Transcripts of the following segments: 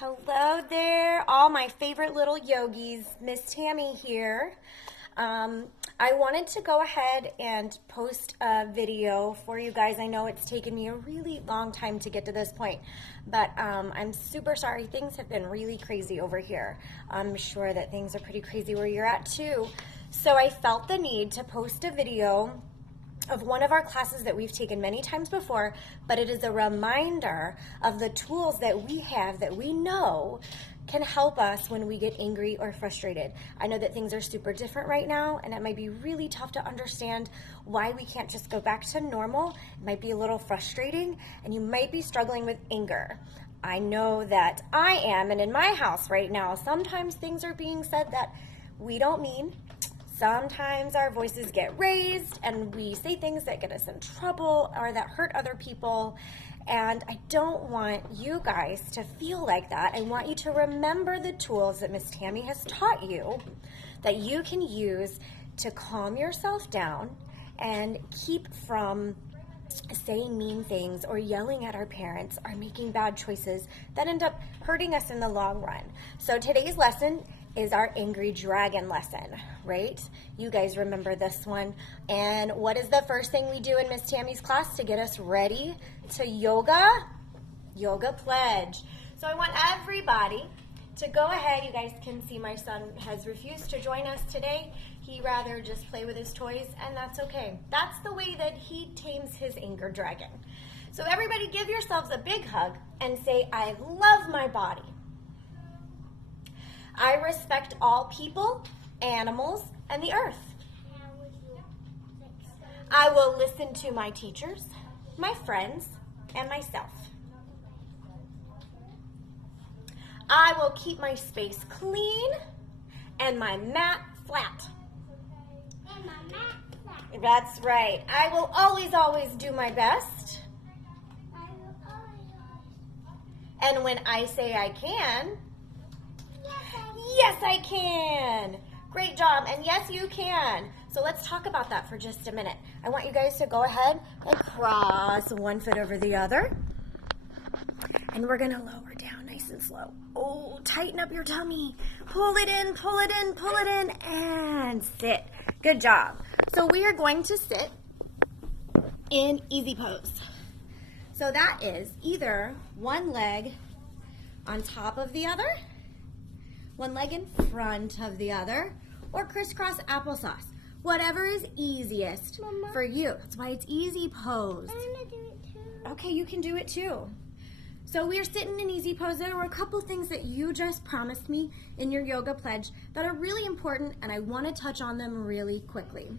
Hello there, all my favorite little yogis. Miss Tammy here. I wanted to go ahead and post a video for you guys. I know it's taken me a really long time to get to this point, but I'm super sorry. Things have been really crazy over here. I'm sure that things are pretty crazy where you're at too. So I felt the need to post a video of one of our classes that we've taken many times before, but it is a reminder of the tools that we have that we know can help us when we get angry or frustrated. I know that things are super different right now, and it might be really tough to understand why we can't just go back to normal. It might be a little frustrating, and you might be struggling with anger. I know that I am, and in my house right now, sometimes things are being said that we don't mean. Sometimes our voices get raised and we say things that get us in trouble or that hurt other people. And I don't want you guys to feel like that. I want you to remember the tools that Miss Tammy has taught you that you can use to calm yourself down and keep from saying mean things or yelling at our parents or making bad choices that end up hurting us in the long run. So today's lesson is our angry dragon lesson, right? You guys remember this one. And what is the first thing we do in Miss Tammy's class to get us ready to yoga? Yoga pledge. So I want everybody to go ahead. You guys can see my son has refused to join us today. He'd rather just play with his toys, and that's okay. That's the way that he tames his anger dragon. So everybody give yourselves a big hug and say, I love my body. I respect all people, animals, and the earth. I will listen to my teachers, my friends, and myself. I will keep my space clean and my mat flat. That's right. I will always do my best. And when I say I can, yes, I can. Great job. And yes, you can. So let's talk about that for just a minute. I want you guys to go ahead and cross one foot over the other. And we're going to lower down nice and slow. Oh, tighten up your tummy. Pull it in, pull it in, pull it in, and sit. Good job. So we are going to sit in easy pose. So that is either one leg on top of the other, one leg in front of the other, or crisscross applesauce. Whatever is easiest Mama, for you. That's why it's easy pose. I want to do it too. Okay, you can do it too. So we are sitting in easy pose. There were a couple things that you just promised me in your yoga pledge that are really important, and I want to touch on them really quickly.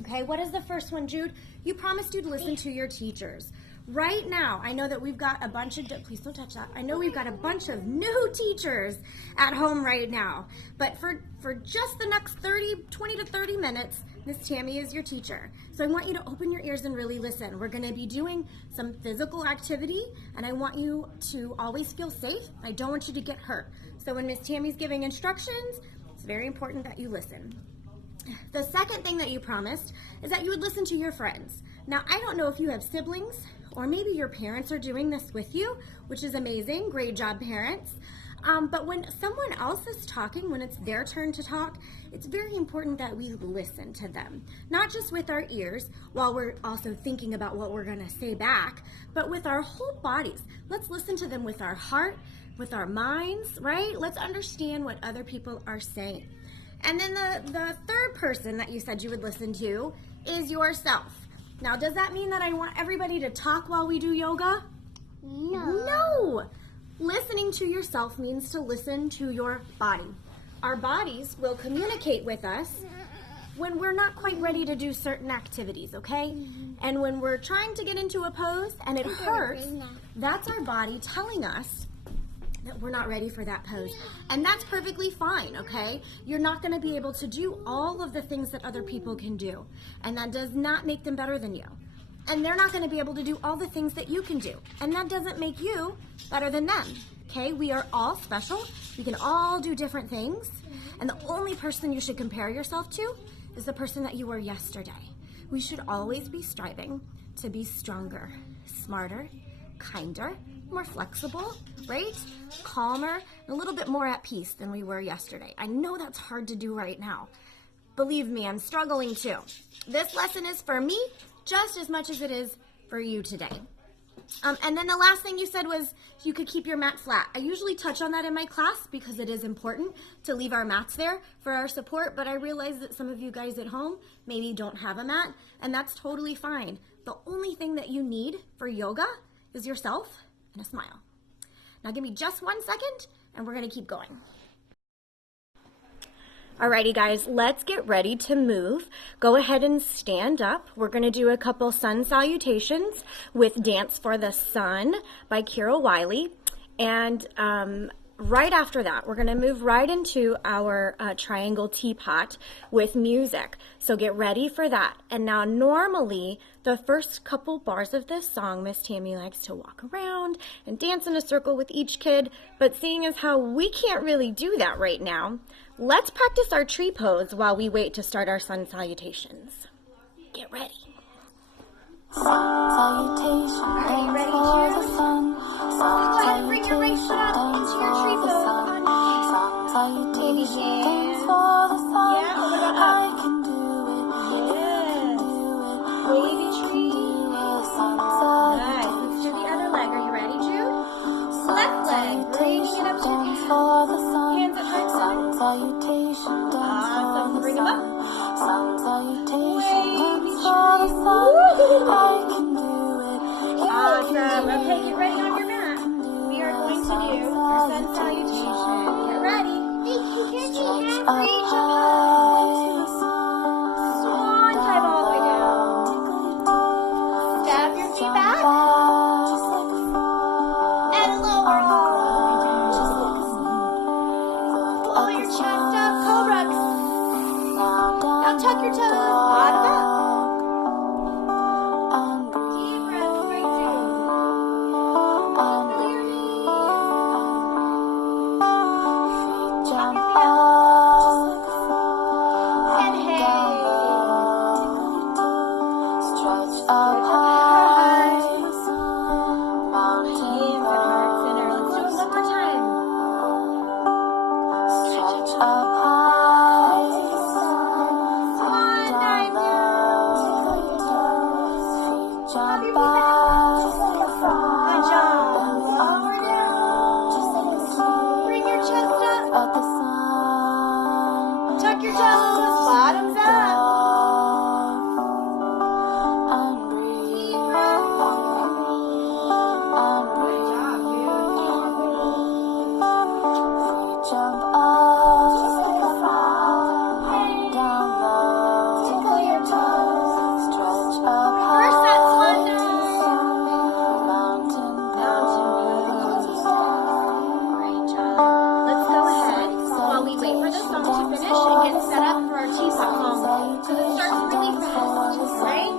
Okay, what is the first one, Jude? You promised you'd listen to your teachers. Right now, I know that we've got a bunch of, please don't touch that. I know we've got a bunch of new teachers at home right now. But for just the next 20 to 30 minutes, Miss Tammy is your teacher. So I want you to open your ears and really listen. We're gonna be doing some physical activity, and I want you to always feel safe. I don't want you to get hurt. So when Miss Tammy's giving instructions, it's very important that you listen. The second thing that you promised is that you would listen to your friends. Now, I don't know if you have siblings, or maybe your parents are doing this with you, which is amazing. Great job, parents. But when someone else is talking, when it's their turn to talk, it's very important that we listen to them. Not just with our ears, while we're also thinking about what we're gonna say back, but with our whole bodies. Let's listen to them with our heart, with our minds, right? Let's understand what other people are saying. And then the third person that you said you would listen to is yourself. Now, does that mean that I want everybody to talk while we do yoga? No. Listening to yourself means to listen to your body. Our bodies will communicate with us when we're not quite ready to do certain activities, okay? And when we're trying to get into a pose and it hurts, that's our body telling us that we're not ready for that pose. And that's perfectly fine, okay? You're not gonna be able to do all of the things that other people can do. And that does not make them better than you. And they're not gonna be able to do all the things that you can do. And that doesn't make you better than them, okay? We are all special. We can all do different things. And the only person you should compare yourself to is the person that you were yesterday. We should always be striving to be stronger, smarter, kinder, more flexible, right? Calmer, and a little bit more at peace than we were yesterday. I know that's hard to do right now. Believe me, I'm struggling too. This lesson is for me just as much as it is for you today. And then the last thing you said was you could keep your mat flat. I usually touch on that in my class because it is important to leave our mats there for our support, but I realize that some of you guys at home maybe don't have a mat, and that's totally fine. The only thing that you need for yoga is yourself and a smile. Now give me just 1 second, and we're gonna keep going. Alrighty guys, let's get ready to move. Go ahead and stand up. We're gonna do a couple sun salutations with Dance for the Sun by Kira Wiley. And right after that, we're gonna move right into our triangle teapot with music. So get ready for that. And now normally, the first couple bars of this song, Miss Tammy likes to walk around and dance in a circle with each kid, but seeing as how we can't really do that right now, let's practice our tree pose while we wait to start our sun salutations. Get ready. Salutation, dance for the sun. Go ahead and bring your right foot up into your tree pose. Salutation, dance for the sun. Yeah, open it up. I can do it. Yes. Baby tree. Nice. Let's do the other leg. Are you ready, Jude? Left leg. Bringing it up to the hands at heart center. Salutation, dance Awesome. Bring them up. salutation, dance for the sun. I can do it. Awesome. Okay, get ready on your mat. We are going to do our sun salutation. Get ready. Reach up high. Swan dive all the way down. Step your feet back. And lower. Pull your chest up. Cobra. Now tuck your toes. Bottom up. Deep breath right through. Feel your knees. Jump up. And hey. stretch up high. Mountain Hands at heart center. Let's do it one more time. stretch up high. Swan dive down. Jump Good up. job. Lower down. Bring your chest up. Up the sun. Tuck your toes. Bottoms up. I'm breathing. Deep breath. I'm Good job, jump up, down low, Tickle your toes. stretch up Reverse that swan high, dive. mountain Great job. Let's go ahead while we wait for the song to finish and get set up for our teapot combo. So it starts really fast, right?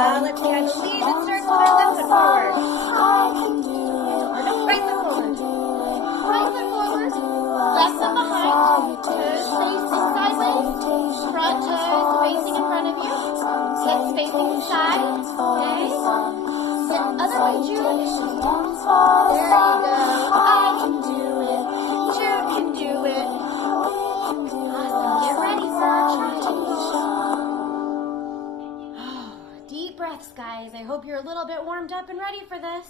Let's get on the lead. It starts with our left foot forward. I can do it. Or no, right foot forward. Right foot forward. Left foot behind. Toes facing sideways. Front toes facing in front of you. Hips facing the side. Okay. Then other way, Jude. There you go. I can do it. Jude can do it. Awesome. Get ready for our triangle. Deep breaths, guys. I hope you're a little bit warmed up and ready for this.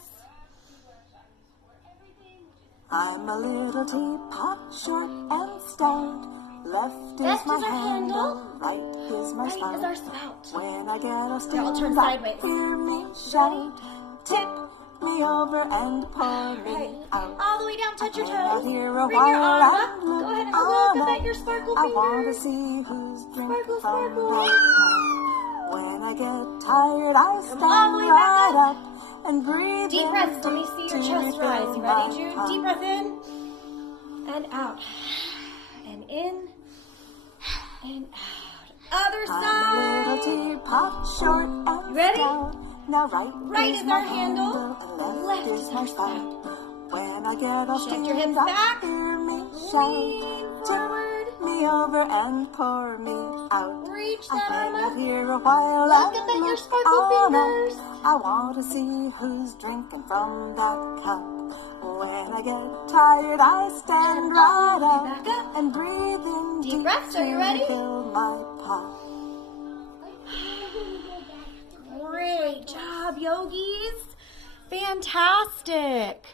I'm a little teapot, short and stout. Left Left is my is our handle. right is my Right spout. is our spout. When I get a Here, I'll turn stick, sideways. hear me shout. Tip me over and pour me Right. out. All the way down, touch your When I toes. hear a Bring your arm while up. I Go ahead and look look up on at your sparkle I want to fingers. see who's drinking Sparkle, from sparkle. right hand. When I get tired, I all the stand way back right up and breathe Deep in breaths. Let me see your chest deep rise. You in ready, my Jude? heart. Deep breath in and out. And in and out. Other I'm a little side. teapot, short and Ready? stout. Now Right is my our handle. and Left is is my our spout. When I get off Shift your hips stage, back. hear me shout. Lean Tip forward. me me over and pour me out. Reach I that, hang out Irma. here a while Look and up at your look sparkle on up. fingers. I want to see who's drinking from that cup. When I get tired, I stand right Back up up. and breathe in Deep breaths. Are you to ready? fill my cup. Great job, yogis. Fantastic.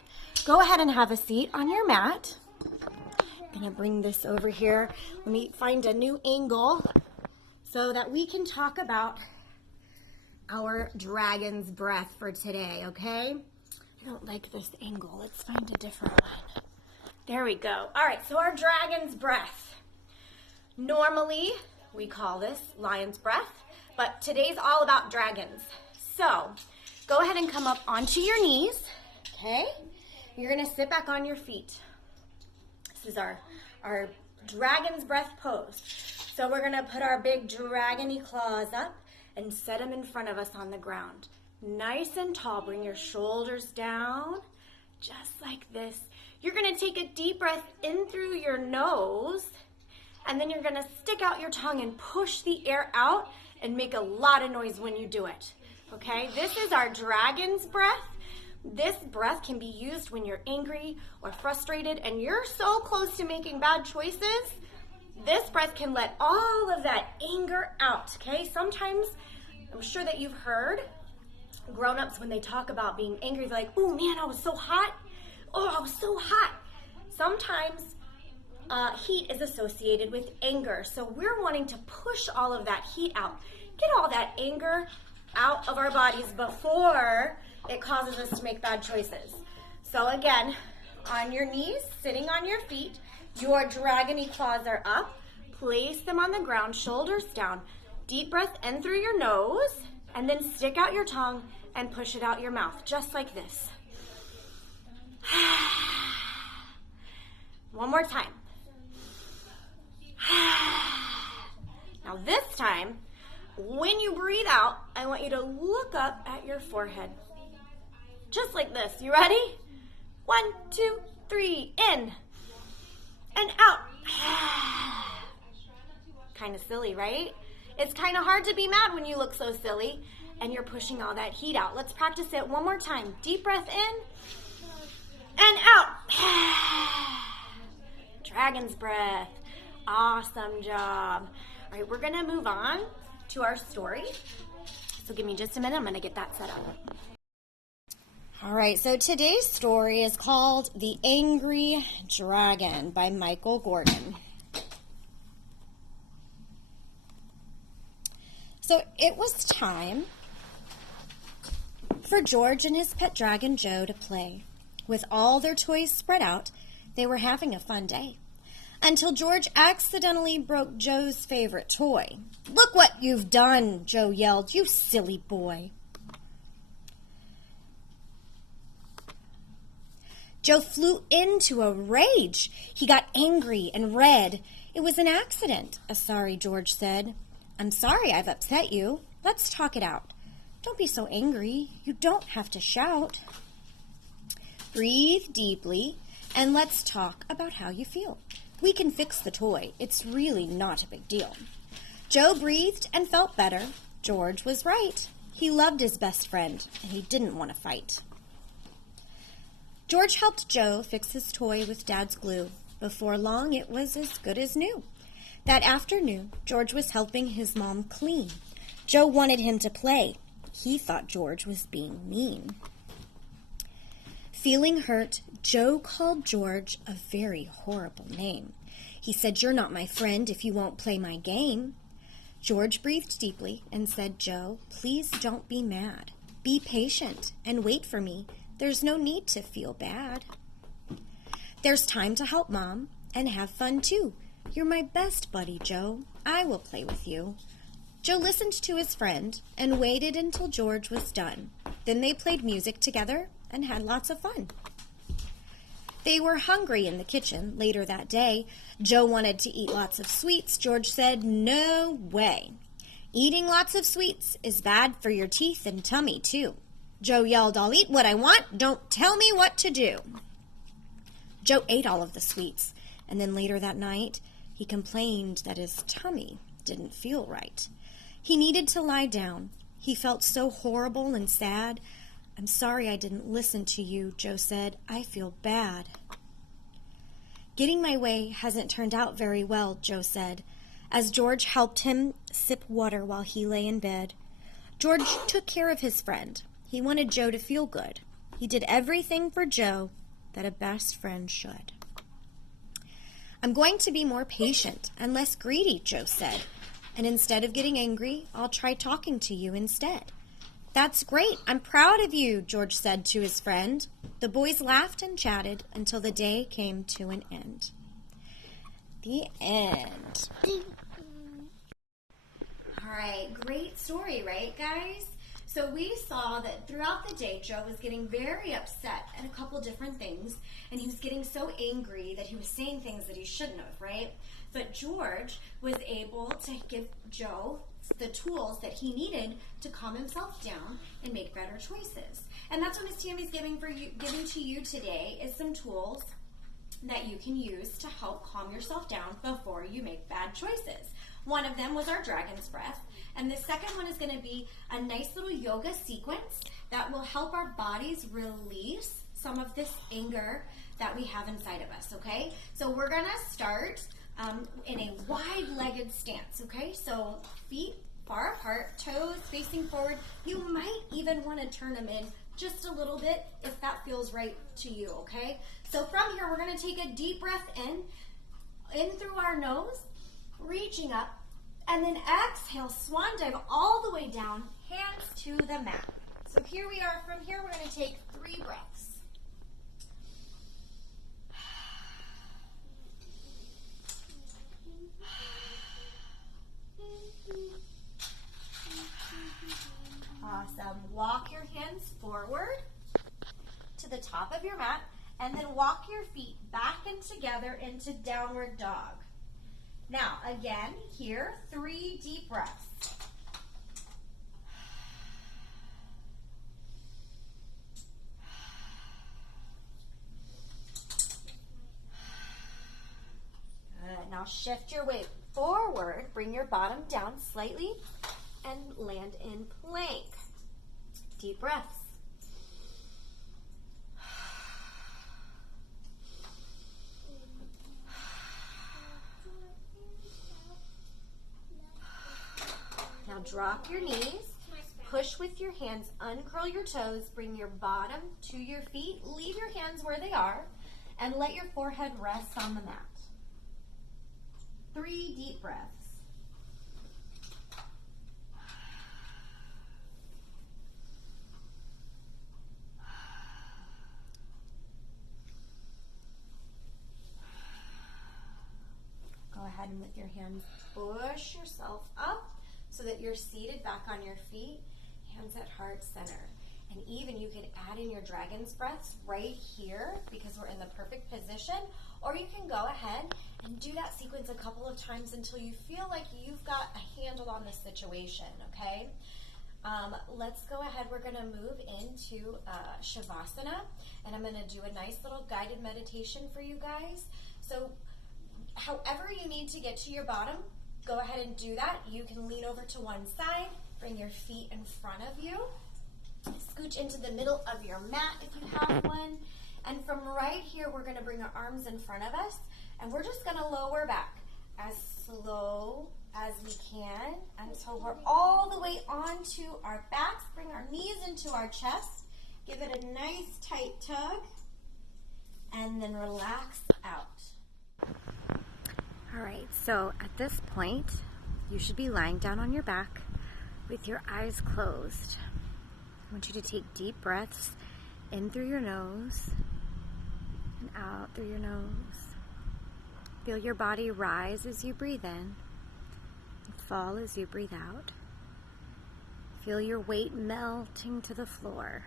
Go ahead and have a seat on your mat. I'm going to bring this over here. Let me find a new angle so that we can talk about our dragon's breath for today, okay? I don't like this angle. Let's find a different one. There we go. All right, so our dragon's breath. Normally, we call this lion's breath, but today's all about dragons. So, go ahead and come up onto your knees, okay? You're gonna sit back on your feet. This is our dragon's breath pose. So we're gonna put our big dragony claws up and set them in front of us on the ground. Nice and tall, bring your shoulders down, just like this. You're gonna take a deep breath in through your nose, and then you're gonna stick out your tongue and push the air out and make a lot of noise when you do it, okay? This is our dragon's breath. This breath can be used when you're angry or frustrated and you're so close to making bad choices. This breath can let all of that anger out, okay? Sometimes, I'm sure that you've heard grown-ups when they talk about being angry, they're like, oh man, I was so hot. Oh, I was so hot. Sometimes heat is associated with anger. So we're wanting to push all of that heat out. Get all that anger out of our bodies before it causes us to make bad choices. So again, on your knees, sitting on your feet, your dragony claws are up. Place them on the ground, shoulders down. Deep breath in through your nose, and then stick out your tongue and push it out your mouth, just like this. One more time. Now this time, when you breathe out, I want you to look up at your forehead. Just like this. You ready? 1, 2, 3, in and out. Kind of silly, right? It's kind of hard to be mad when you look so silly and you're pushing all that heat out. Let's practice it one more time. Deep breath in and out. Dragon's breath. Awesome job. All right, we're going to move on to our story. So give me just a minute. I'm going to get that set up. All right, so today's story is called The Angry Dragon by Michael Gordon. So it was time for George and his pet dragon Joe to play. With all their toys spread out, they were having a fun day. Until George accidentally broke Joe's favorite toy. "Look what you've done," Joe yelled, "you silly boy." Joe flew into a rage. He got angry and red. "It was an accident," a sorry George said. "I'm sorry I've upset you. Let's talk it out. Don't be so angry. You don't have to shout. Breathe deeply and let's talk about how you feel. We can fix the toy. It's really not a big deal." Joe breathed and felt better. George was right. He loved his best friend and he didn't want to fight. George helped Joe fix his toy with Dad's glue. Before long, it was as good as new. That afternoon, George was helping his mom clean. Joe wanted him to play. He thought George was being mean. Feeling hurt, Joe called George a very horrible name. He said, "You're not my friend if you won't play my game." George breathed deeply and said, "Joe, please don't be mad. Be patient and wait for me. There's no need to feel bad. There's time to help Mom and have fun too. You're my best buddy, Joe. I will play with you." Joe listened to his friend and waited until George was done. Then they played music together and had lots of fun. They were hungry in the kitchen later that day. Joe wanted to eat lots of sweets. George said, "No way. Eating lots of sweets is bad for your teeth and tummy too." Joe yelled, "I'll eat what I want. Don't tell me what to do." Joe ate all of the sweets, and then later that night, He complained that his tummy didn't feel right. He needed to lie down. He felt so horrible and sad. "I'm sorry I didn't listen to you," Joe said. "I feel bad." "Getting my way hasn't turned out very well," Joe said, as George helped him sip water while he lay in bed. George took care of his friend. He wanted Joe to feel good. He did everything for Joe that a best friend should. "I'm going to be more patient and less greedy," Joe said. "And instead of getting angry, I'll try talking to you instead." "That's great. I'm proud of you," George said to his friend. The boys laughed and chatted until the day came to an end. The end. All right, great story, right, guys? So we saw that throughout the day, Joe was getting very upset at a couple different things, and he was getting so angry that he was saying things that he shouldn't have, right? But George was able to give Joe the tools that he needed to calm himself down and make better choices. And that's what Miss Tammy's giving to you today, is some tools that you can use to help calm yourself down before you make bad choices. One of them was our dragon's breath, and the second one is going to be a nice little yoga sequence that will help our bodies release some of this anger that we have inside of us, okay? So we're going to start in a wide-legged stance, okay? So feet far apart, toes facing forward. You might even want to turn them in just a little bit if that feels right to you, okay? So from here, we're going to take a deep breath in through our nose, reaching up, and then exhale, swan dive all the way down, hands to the mat. So here we are. From here, we're going to take 3 breaths. Awesome. Walk your hands forward to the top of your mat, and then walk your feet back and together into downward dog. Now, again, here, 3 deep breaths. Good. Now shift your weight forward, bring your bottom down slightly, and land in plank. Deep breaths. Now drop your knees, push with your hands, uncurl your toes, bring your bottom to your feet, leave your hands where they are, and let your forehead rest on the mat. 3 deep breaths. Go ahead and with your hands push yourself up so that you're seated back on your feet, hands at heart center. And even you could add in your dragon's breaths right here because we're in the perfect position, or you can go ahead and do that sequence a couple of times until you feel like you've got a handle on the situation, okay? Let's go ahead. We're going to move into Shavasana, and I'm going to do a nice little guided meditation for you guys. So however you need to get to your bottom, go ahead and do that. You can lean over to one side, bring your feet in front of you, scooch into the middle of your mat if you have one, and from right here, we're going to bring our arms in front of us, and we're just going to lower back as slow as we can until we're all the way onto our backs. Bring our knees into our chest, give it a nice tight tug, and then relax out. All right, so at this point, you should be lying down on your back with your eyes closed. I want you to take deep breaths in through your nose and out through your nose. Feel your body rise as you breathe in and fall as you breathe out. Feel your weight melting to the floor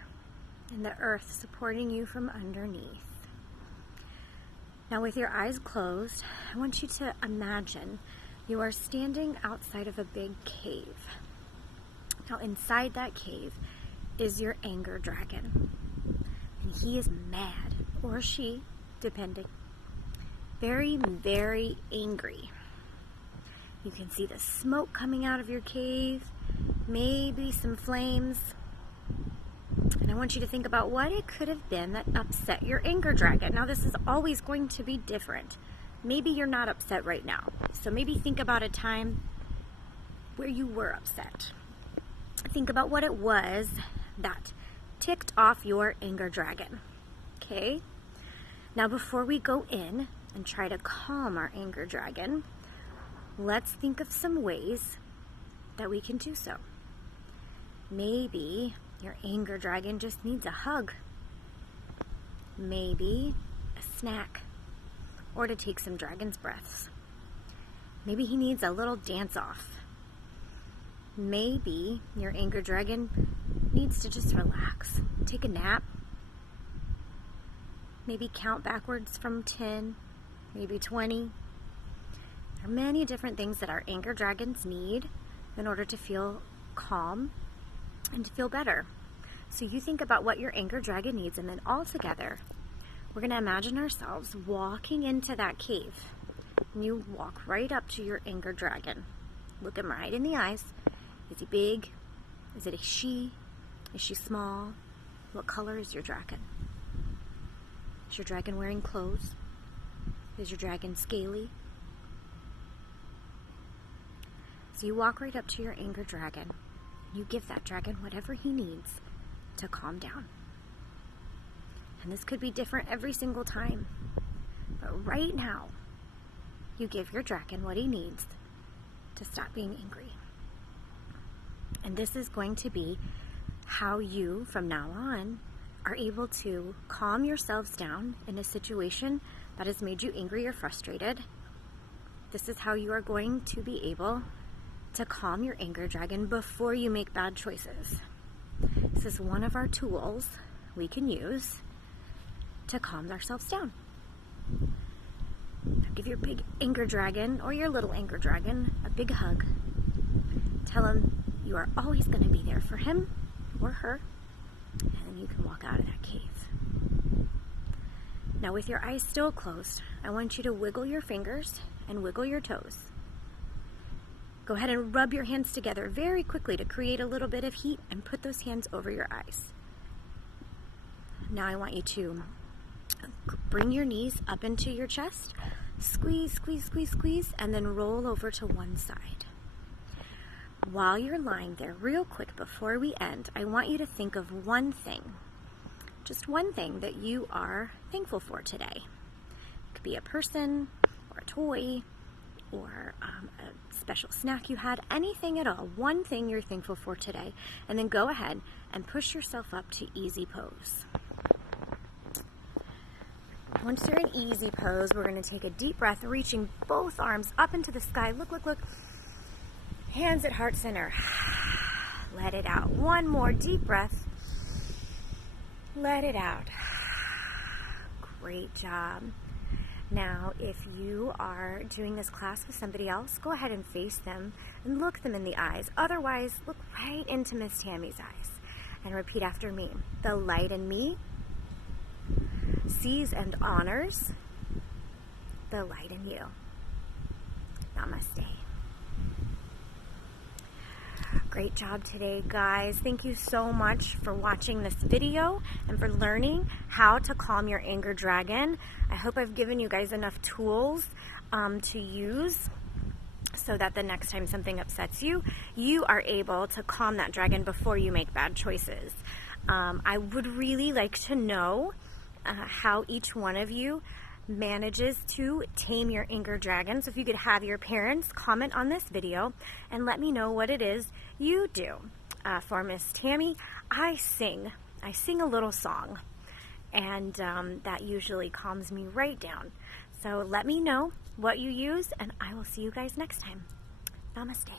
and the earth supporting you from underneath. Now with your eyes closed, I want you to imagine you are standing outside of a big cave. Now inside that cave is your anger dragon. And he is mad, or she, depending. Very, very angry. You can see the smoke coming out of your cave, maybe some flames. And I want you to think about what it could have been that upset your anger dragon. Now, this is always going to be different. Maybe you're not upset right now. So maybe think about a time where you were upset. Think about what it was that ticked off your anger dragon. Okay? Now, before we go in and try to calm our anger dragon, let's think of some ways that we can do so. Maybe your anger dragon just needs a hug. Maybe a snack, or to take some dragon's breaths. Maybe he needs a little dance off. Maybe your anger dragon needs to just relax, take a nap. Maybe count backwards from 10, maybe 20. There are many different things that our anger dragons need in order to feel calm and to feel better. So you think about what your anger dragon needs, and then all together, we're going to imagine ourselves walking into that cave. And you walk right up to your anger dragon. Look him right in the eyes. Is he big? Is it a she? Is she small? What color is your dragon? Is your dragon wearing clothes? Is your dragon scaly? So you walk right up to your anger dragon. You give that dragon whatever he needs to calm down. And this could be different every single time. But right now, you give your dragon what he needs to stop being angry. And this is going to be how you, from now on, are able to calm yourselves down in a situation that has made you angry or frustrated. This is how you are going to be able to calm your anger dragon before you make bad choices. This is one of our tools we can use to calm ourselves down. Now give your big anger dragon or your little anger dragon a big hug. Tell him you are always going to be there for him or her, and then you can walk out of that cave. Now, with your eyes still closed, I want you to wiggle your fingers and wiggle your toes. Go ahead and rub your hands together very quickly to create a little bit of heat, and put those hands over your eyes. Now I want you to bring your knees up into your chest, squeeze, squeeze, squeeze, squeeze, and then roll over to one side. While you're lying there, real quick before we end, I want you to think of one thing, just one thing that you are thankful for today. It could be a person or a toy or a special snack you had, anything at all, one thing you're thankful for today, and then go ahead and push yourself up to easy pose. Once you're in easy pose, we're going to take a deep breath, reaching both arms up into the sky. Look, look, look. Hands at heart center. Let it out. One more deep breath. Let it out. Great job. Now, if you are doing this class with somebody else, go ahead and face them and look them in the eyes. Otherwise, look right into Miss Tammy's eyes and repeat after me. The light in me sees and honors the light in you. Namaste. Great job today, guys. Thank you so much for watching this video and for learning how to calm your anger dragon. I hope I've given you guys enough tools to use so that the next time something upsets you, you are able to calm that dragon before you make bad choices. I would really like to know how each one of you manages to tame your anger dragon. So if you could have your parents comment on this video and let me know what it is you do. For Miss Tammy, I sing a little song, and that usually calms me right down. So let me know what you use, and I will see you guys next time. Namaste.